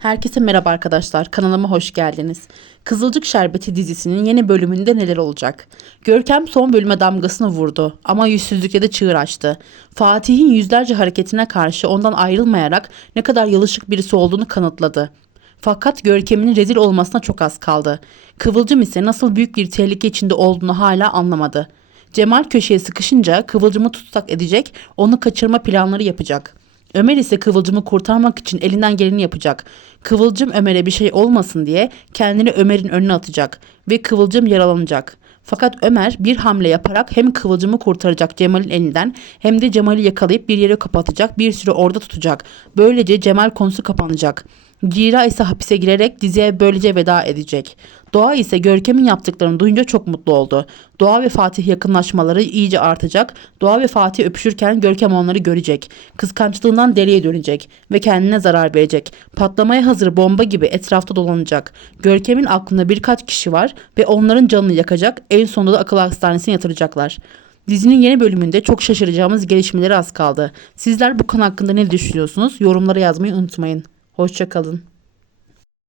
Herkese merhaba arkadaşlar. Kanalıma hoş geldiniz. Kızılcık Şerbeti dizisinin yeni bölümünde neler olacak? Görkem son bölüme damgasını vurdu ama yüzsüzlükle de çığır açtı. Fatih'in yüzlerce hareketine karşı ondan ayrılmayarak ne kadar yalışık birisi olduğunu kanıtladı. Fakat Görkem'in rezil olmasına çok az kaldı. Kıvılcım ise nasıl büyük bir tehlike içinde olduğunu hala anlamadı. Cemal köşeye sıkışınca Kıvılcım'ı tutsak edecek, onu kaçırma planları yapacak. Ömer ise Kıvılcım'ı kurtarmak için elinden geleni yapacak. Kıvılcım Ömer'e bir şey olmasın diye kendini Ömer'in önüne atacak ve Kıvılcım yaralanacak. Fakat Ömer bir hamle yaparak hem Kıvılcım'ı kurtaracak Cemal'in elinden hem de Cemal'i yakalayıp bir yere kapatacak bir süre orada tutacak. Böylece Cemal konusu kapanacak. Cira ise hapise girerek diziye böylece veda edecek. Doğa ise Görkem'in yaptıklarını duyunca çok mutlu oldu. Doğa ve Fatih yakınlaşmaları iyice artacak. Doğa ve Fatih öpüşürken Görkem onları görecek. Kıskançlığından deliye dönecek ve kendine zarar verecek. Patlamaya hazır bomba gibi etrafta dolanacak. Görkem'in aklında birkaç kişi var ve onların canını yakacak. En sonunda da akıl hastanesine yatıracaklar. Dizinin yeni bölümünde çok şaşıracağımız gelişmeleri az kaldı. Sizler bu konu hakkında ne düşünüyorsunuz? Yorumlara yazmayı unutmayın. Hoşçakalın.